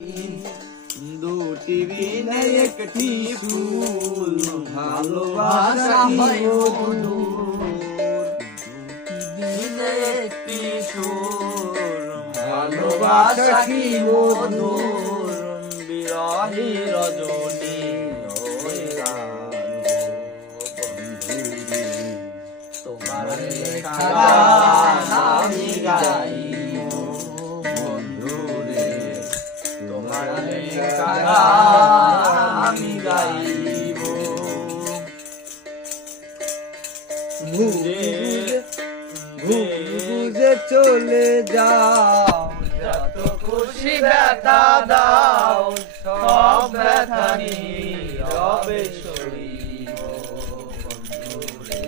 দুটি বিনে একটি ফুল ভালোবাসা কি মধুর, বিনে একটি সুর ভালোবাসা কি মধুর, বিরহী রজনী ওই গান বন্ধুরে, তোমার লেখা গান আমি গাইব বন্ধুরে, তোমার লেখা গান আমি গাইব। বুঝে চলে যাও, যত খুশি ব্যথা দাও, সব ব্যথা নীরবে সইব বন্ধুরে,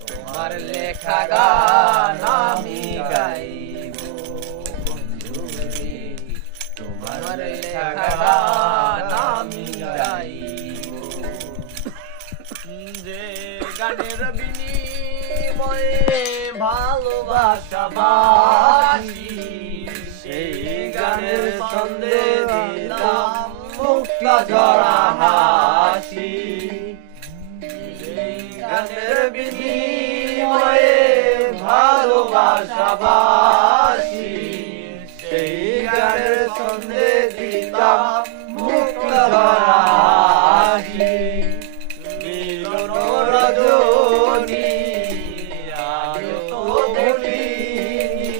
তোমার লেখা গান আমি গাইব বন্ধুরে, তোমার লেখা গান আমি গাইব। যে গানের বিনিময়ে ভালোবাসা বাসি, সেই গানের ছন্দে দিলাম মুক্তা ঝরা হাসি, সেই গানের বিনিময়ে ভালোবাসা বাসি, সেই গানের ছন্দে দিলাম মুক্তা ঝরা হাসি। মিলন রজনী আজ তো দেখিনি,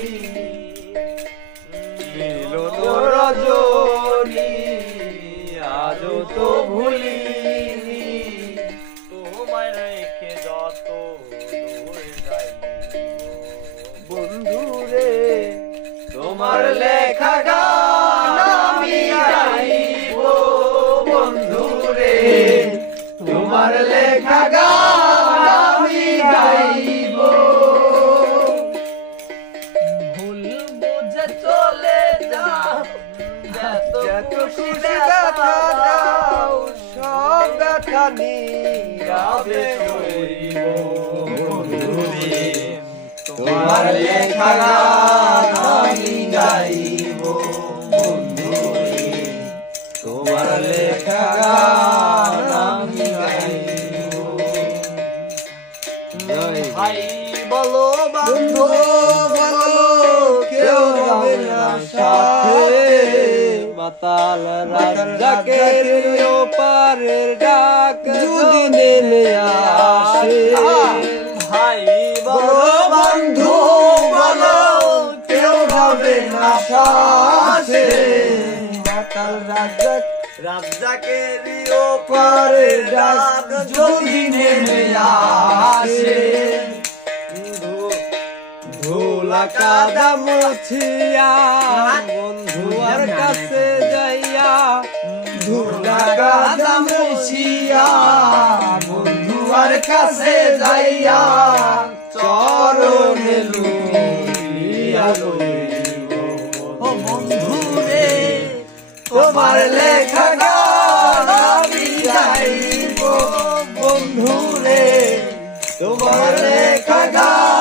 মিলন রজনী আজ তো ভুলিনি, তোমায় রেখে যত দূরে যাই বন্ধুরে, তোমার লেখা গান আমি গাইব বন্ধুরে, তোমার লেখা গান আমি গাইব। ভুল বুঝে চলে যাও, যত খুশি ব্যথা দাও, সব ব্যথা নীরবে সইব বন্ধুরে, তোমার লেখা গান আমি গাইব বন্ধুরে, তোমার লেখা গান আমি গাইব। ভাই বলো বন্ধু বলো, কেউ যাবে না সাথে, মাতাল রাজ্জাকের ওপারের ডাক যদি নেমে আসে। ভাই বলো বন্ধু বলো, কেউ যাবে না সাথে, মাতাল রাজ্জাকের ওপারের ডাক যদি নেমে আসে। ধুলা কাদা মুছিয়া বন্ধুয়ার কাছে যাইয়া, ধুলা কাদা মুছিয়া বন্ধুয়ার কাছে যাইয়া, চরণে লইয়া লইব বন্ধুরে, তোমার লেখা গান আমি গাইব বন্ধুরে, তোমার লেখা গান